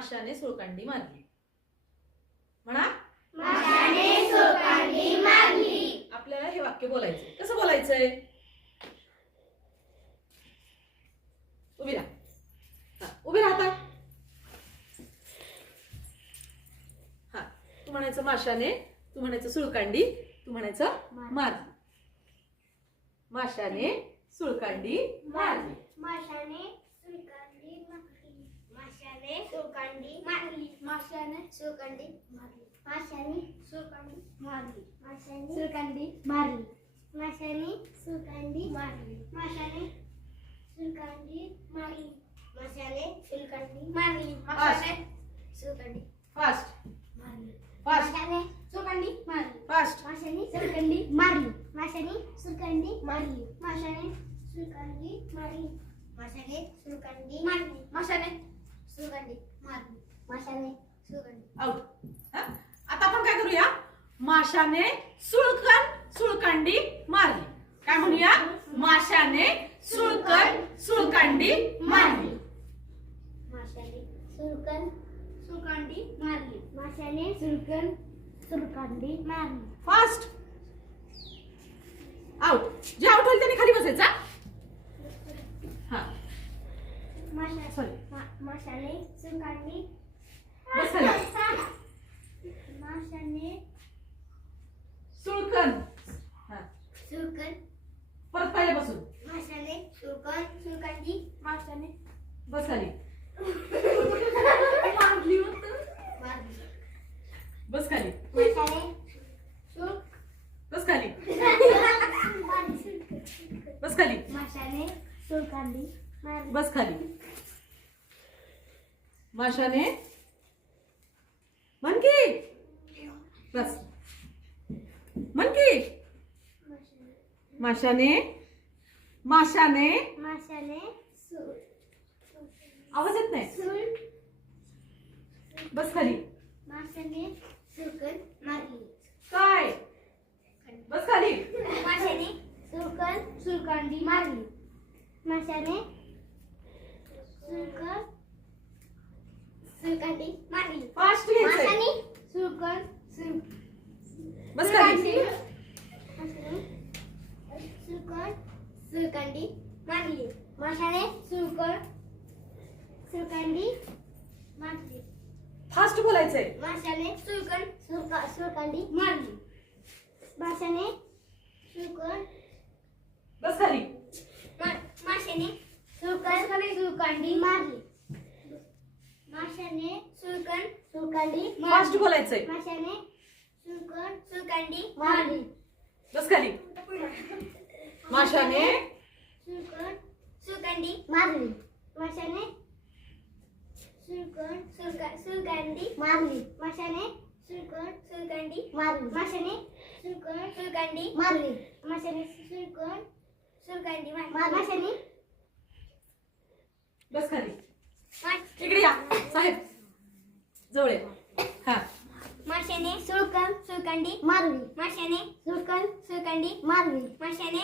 माशाने सुळकांडी मारली. म्हणा, माशाने सुळकांडी मारली. आपल्याला हे वाक्य बोलायचंय. कसं बोलायचंय? उभी राहा. उभी राहता. हा, तू म्हणायचं माशाने, तू म्हणायचं सुळकांडी, तू म्हणायचं मारली. माशाने सुळकांडी मारली. माशाने सुळकांडी मारली. माशाने सुळकांडी मारली. माशाने सुळकांडी मारली. माशाने सुळकांडी मारली. माशाने सुळकांडी मारली. माशाने सुळकांडी मारली. माशाने सुळकांडी मारली. माशाने सुळकांडी मारली. माशाने सुळकांडी फास्ट मारली. फास्ट माशाने सुळकांडी मारली. फास्ट. माशाने सुळकांडी मारली. माशाने सुळकांडी मारली. माशाने सुळकांडी मारली. माशाने सुळकांडी मारली. माशाने सुळकांडी मारली. माशाने सुळकांडी. आउट. आता आपण काय करूया? माशाने सुळकांडी मारली. काय म्हणूया? माशाने सुळकांडी मारली. माशाने सुळकांडी मारली. माशाने सुळकांडी मारली. फास्ट. आउट. जे आउट होईल त्याने खाली बसायचा. हा, सॉरी. माशाने सुळकांडी बस खाली. माशाने सुळकण. हा, सुळकण. परत पहिले बसून माशाने सुळकांडी. माशाने बस खाली. मारली होतं. मारली. बस खाली. माशाने बस खाली. मारली. बस खाली. माशाने सुळकांडी मारली. बस खाली. माशाने म्हण की. बस म्हण की. माशाने आवाज येत नाही. बस खाली. माशाने सुळकण मारली. काय? बस खाली. माशाने सुळकांडी मारली. माशाने सुळकांडी मारली. फास्ट घ्यायचंय. माशाने बस खाली. सुळकांडी मारली. माशाने सुळकांडी मारली. फास्ट बोलायचंय. माशाने सुळकांडी मारली. माशाने बस खाली. माशाने सुळकांडी मारली. माशाने सुळकांडी फास्ट बोलायचंय. माशाने सुळकांडी मारली. बस खाली. माशाने सुळकांडी मारली. माशाने सुळकांडी मारली. माशाने सुळकांडी मारली. माशाने सुळकांडी मारली. माशाने सुळकांडी मारली. माशाने बस खाली. इकडे या साहेब जवळ या. हा, माशाने सुळकांडी मारली. माशाने सुळकांडी मारली. माशाने